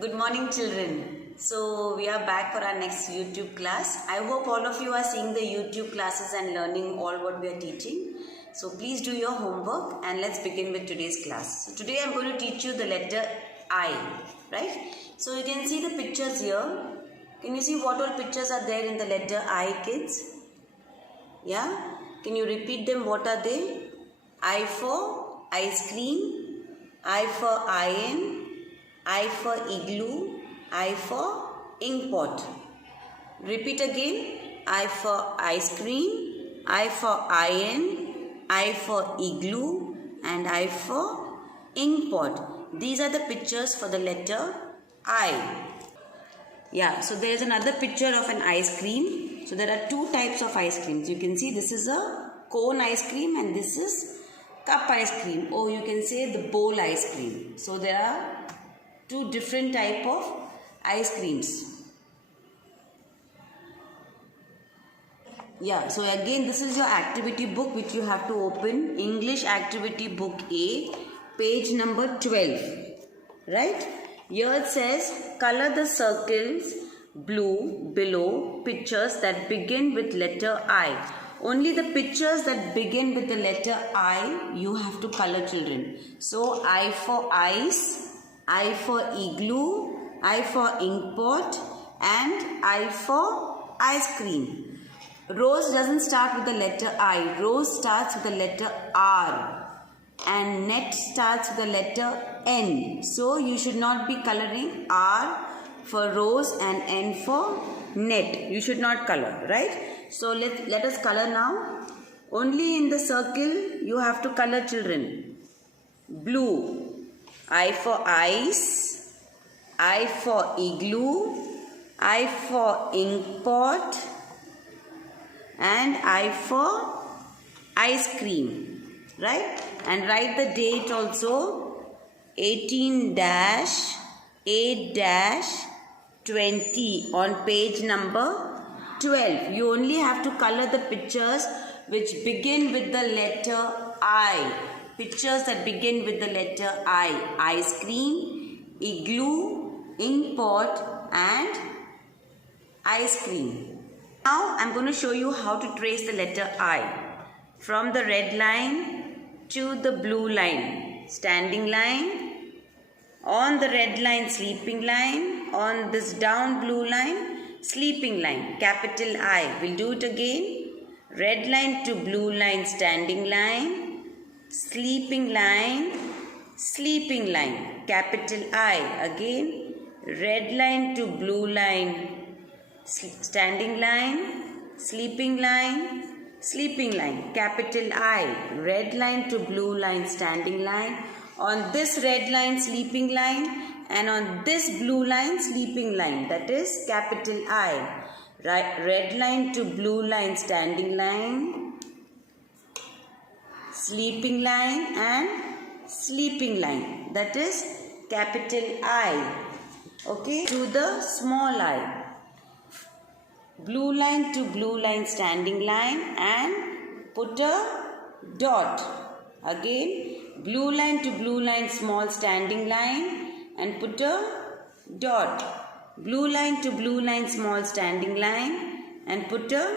Good morning, children. So we are back for our next YouTube class. I hope all of you are seeing the YouTube classes and learning all what we are teaching. So please do your homework and let's begin with today's class. So today I am going to teach you the letter I, right? So you can see the pictures here. Can you see what all pictures are there in the letter I, kids? Yeah? Can you repeat them? What are they? I for ice cream, I for iron, I for igloo, I for ink pot. Repeat again. I for ice cream, I for iron, I for igloo, and I for ink pot. These are the pictures for the letter I. Yeah, so there is another picture of an ice cream. So there are two types of ice creams. You can see this is a cone ice cream and this is cup ice cream, or you can say the bowl ice cream. So there are two different type of ice creams. Yeah, so again this is your activity book which you have to open. English activity book A, page number 12. Right? Here it says color the circles blue below pictures that begin with letter I. Only the pictures that begin with the letter I you have to color, children. So I for ice, I for igloo, I for ink pot, and I for ice cream. Rose doesn't start with the letter I. Rose starts with the letter R. And net starts with the letter N. So you should not be coloring R for rose and N for net. You should not color, right? So let us color now. Only in the circle you have to color, children. Blue. I for ice, I for igloo, I for ink pot, and I for ice cream, right? And write the date also, 18-8-20 on page number 12. You only have to color the pictures which begin with the letter I. Pictures that begin with the letter I. Ice cream, igloo, ink pot, and ice cream. Now I am going to show you how to trace the letter I. From the red line to the blue line, standing line, on the red line, sleeping line, on this down blue line, sleeping line, capital I. We'll do it again. Red line to blue line, standing line, sleeping line, capital I. Again, red line to blue line, standing line, sleeping line, capital I. Red line to blue line, standing line. On this red line, sleeping line, and on this blue line, sleeping line. That is capital I. Red line to blue line, standing line, sleeping line, and sleeping line. That is capital I. Okay. To the small I. Blue line to blue line, standing line, and put a dot. Again, blue line to blue line, small standing line, and put a dot. Blue line to blue line, small standing line, and put a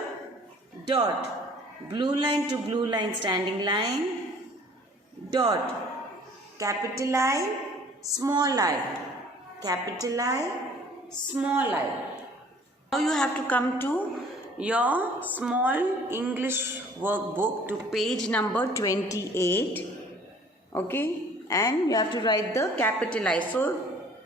dot. Blue line to blue line, standing line, dot. Capital I, small I. Capital I, small I. Now you have to come to your small English workbook to page number 28. Okay, and you have to write the capital I. So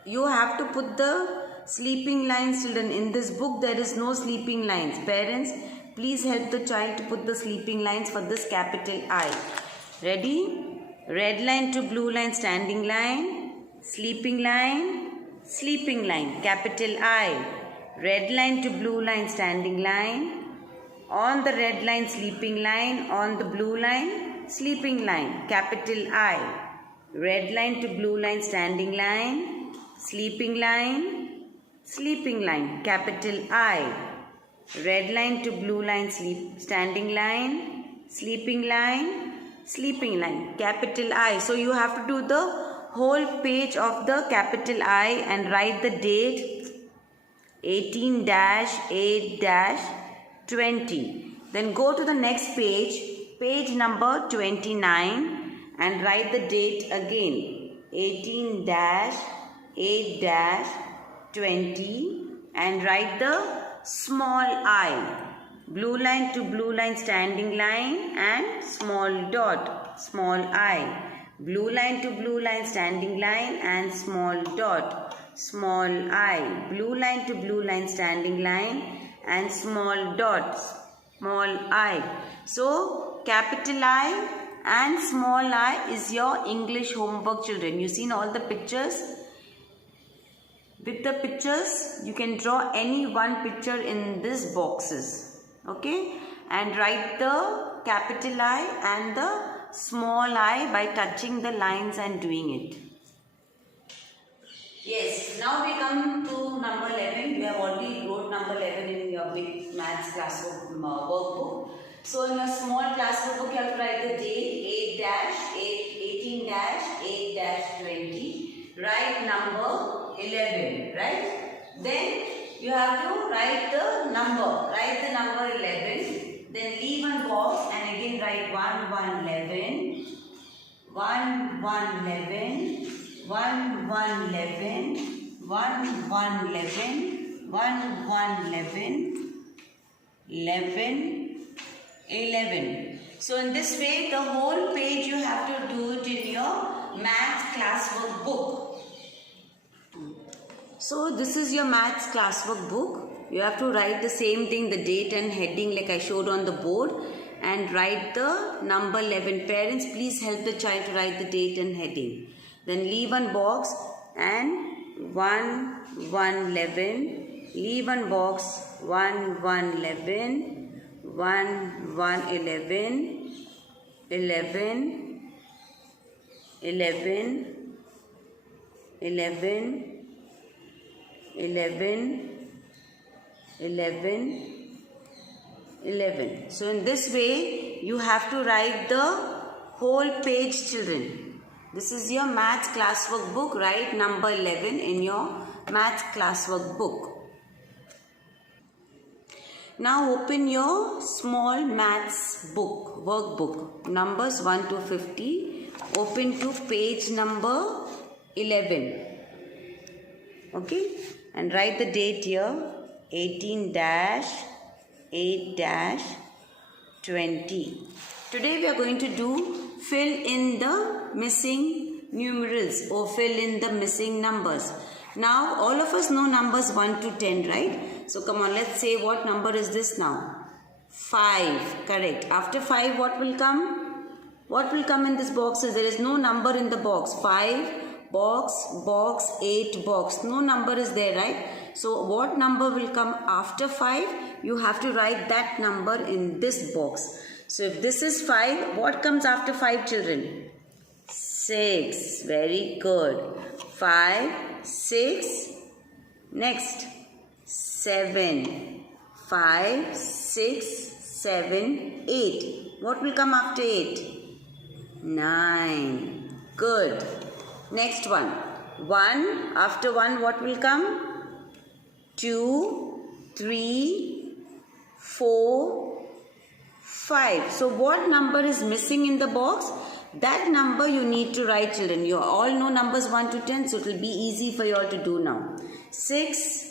you have to put the sleeping lines, children. In this book there is no sleeping lines. Parents, please help the child to put the sleeping lines for this capital I. Ready? Red line to blue line, standing line, sleeping line, capital I. Red line to blue line, standing line, on the red line, sleeping line, on the blue line, sleeping line, capital I. Red line to blue line, standing line, sleeping line, capital I. Red line to blue line, standing line, sleeping line, capital I. So you have to do the whole page of the capital I and write the date 18-8-20. Then go to the next page, page number 29, and write the date again 18-8-20 and write the small I. Blue line to blue line standing line and small dot, small I. Blue line to blue line standing line and small dot, small I. Blue line to blue line standing line and small dot, small I. So capital I and small I is your English homework, children. You seen all the pictures? With the pictures, you can draw any one picture in these boxes. Okay? And write the capital I and the small I by touching the lines and doing it. Yes, now we come to number 11. You have already wrote number 11 in your big maths classwork workbook. So in your small classwork book, you have to write the date 18-8-20. Write number 11, right? Then you have to write the number. Write the number 11. Then leave one box and again write 1111, 1111, 1111, 1111, 1111, 11. So in this way, the whole page you have to do it in your math classwork book. So this is your maths classwork book. You have to write the same thing, the date and heading like I showed on the board, and write the number 11. Parents, please help the child to write the date and heading. Then leave one box and 1111. Leave one box 1111, 1111, 11, 11, 11, 11, 11, 11. So in this way, you have to write the whole page, children. This is your maths classwork book. Write number 11 in your maths classwork book. Now open your small maths book, workbook, numbers 1 to 50. Open to page number 11. Okay? And write the date here 18-8-20. Today we are going to do fill in the missing numerals or fill in the missing numbers. Now all of us know numbers 1 to 10, right? So come on, let's say what number is this now? 5, correct. After 5 what will come? What will come in this box is there is no number in the box. 5 box, 8 box. No number is there, right? So what number will come after 5? You have to write that number in this box. So if this is 5, what comes after 5, children? 6. Very good. 5, 6. Next. 7. 5, 6, 7, 8. What will come after 8? 9. Good. Next one. 1. After 1, what will come? 2, 3, 4, 5. So what number is missing in the box? That number you need to write, children. You all know numbers 1 to 10, so it will be easy for you all to do now. 6,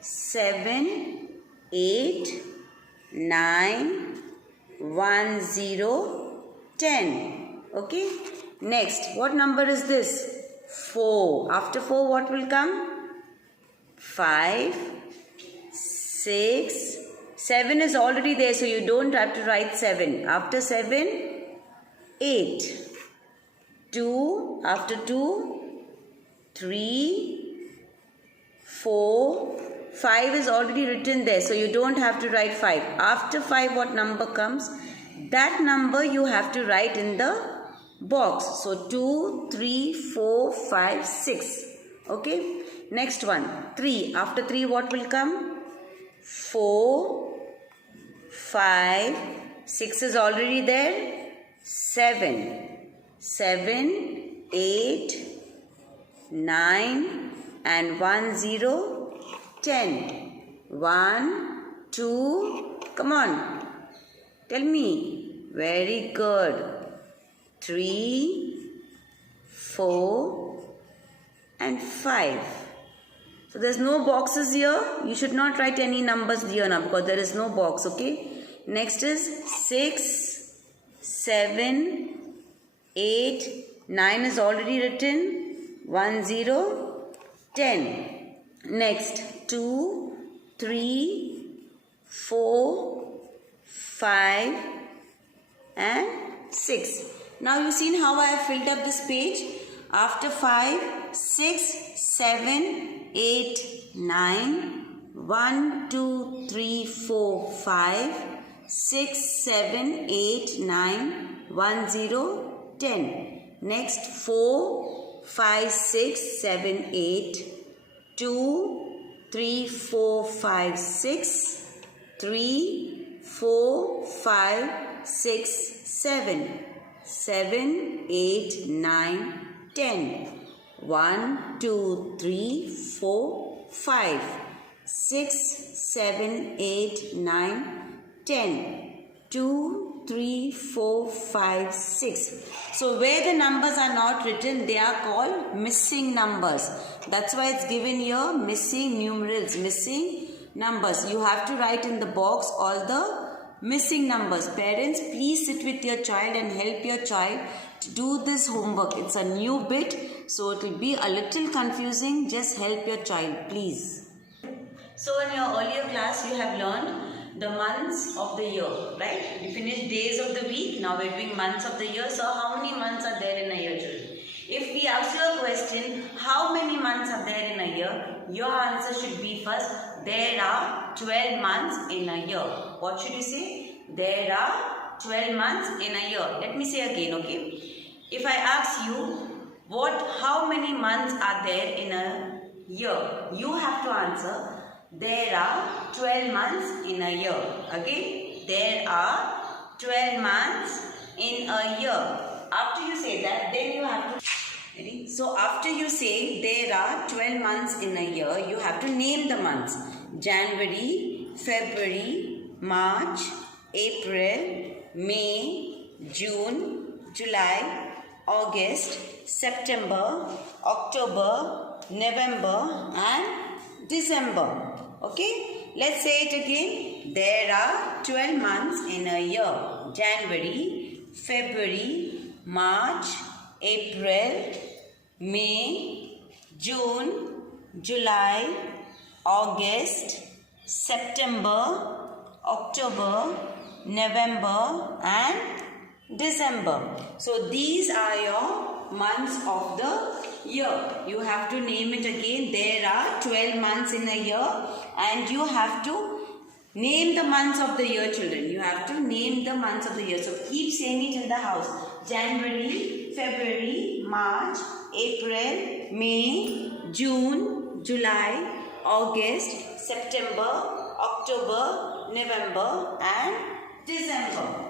7, 8, 9, 1, 0, 10. Okay. Next, what number is this? 4. After 4, what will come? 5, 6, 7 is already there, so you don't have to write 7. After 7, 8. 2, after 2, 3, 4, 5 is already written there, so you don't have to write 5. After 5, what number comes? That number you have to write in the box. So 2, 3, 4, 5, 6. Okay. Next one. 3. After 3, what will come? 4, 5, 6 is already there. 7, 7, 8, 9 and 1 0 10. 1 2, come on, tell me. Very good. 3 4 and 5. So there's no boxes here. You should not write any numbers here now because there is no box. Okay. Next is 6 7 8 9 is already written. 1 0 10. Next 2 3 4 5 and 6. Now you've seen how I have filled up this page. After 5, 6, 7, 8, 9, 1, 2, 3, 4, 5, 6, 7, 8, 9, 1, 0, 10. Next 4, 5, 6, 7, 8, 2, 3, 4, 5, 6, 3, 4, 5, 6, 7, 7, 8, 9, 10. 1, 2, 3, 4, 5, 6, 7, 8, 9, 10. 2, 3, 4, 5, 6. So where the numbers are not written, they are called missing numbers. That's why it's given here missing numerals, missing numbers. You have to write in the box all the missing numbers. Parents, please sit with your child and help your child to do this homework. It's a new bit, so it will be a little confusing. Just help your child, please. So in your earlier class, you have learned the months of the year, right? You finished days of the week. Now we're doing months of the year. So how many months are there in a year, children? If we ask you a question, how many months are there in a year? Your answer should be first, there are 12 months in a year. What should you say? There are 12 months in a year. Let me say again, okay? If I ask you, how many months are there in a year? You have to answer, there are 12 months in a year. Okay? There are 12 months in a year. After you say that, then you have to... Ready? So after you say there are 12 months in a year, you have to name the months. January, February, March, April, May, June, July, August, September, October, November and December. Okay? Let's say it again. There are 12 months in a year. January, February, March, April, May, June, July, August, September, October, November and December. So these are your months of the year. You have to name it again. There are 12 months in a year and you have to name the months of the year, children. You have to name the months of the year. So keep saying it in the house. January, February, March, April, May, June, July, August, September, October, November and December.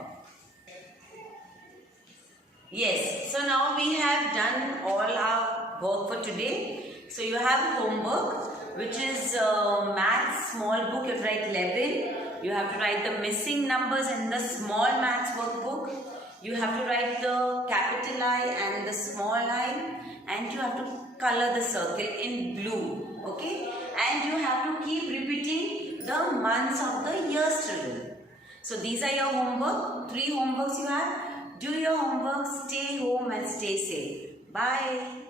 Yes, so now we have done all our work for today. So you have homework, which is maths small book. You have to write 11. You have to write the missing numbers in the small maths workbook. You have to write the capital I and the small I, and you have to color the circle in blue. Okay, and you have to keep repeating the months of the years, children. So these are your homework. 3 homeworks you have. Do your homework, stay home and stay safe. Bye.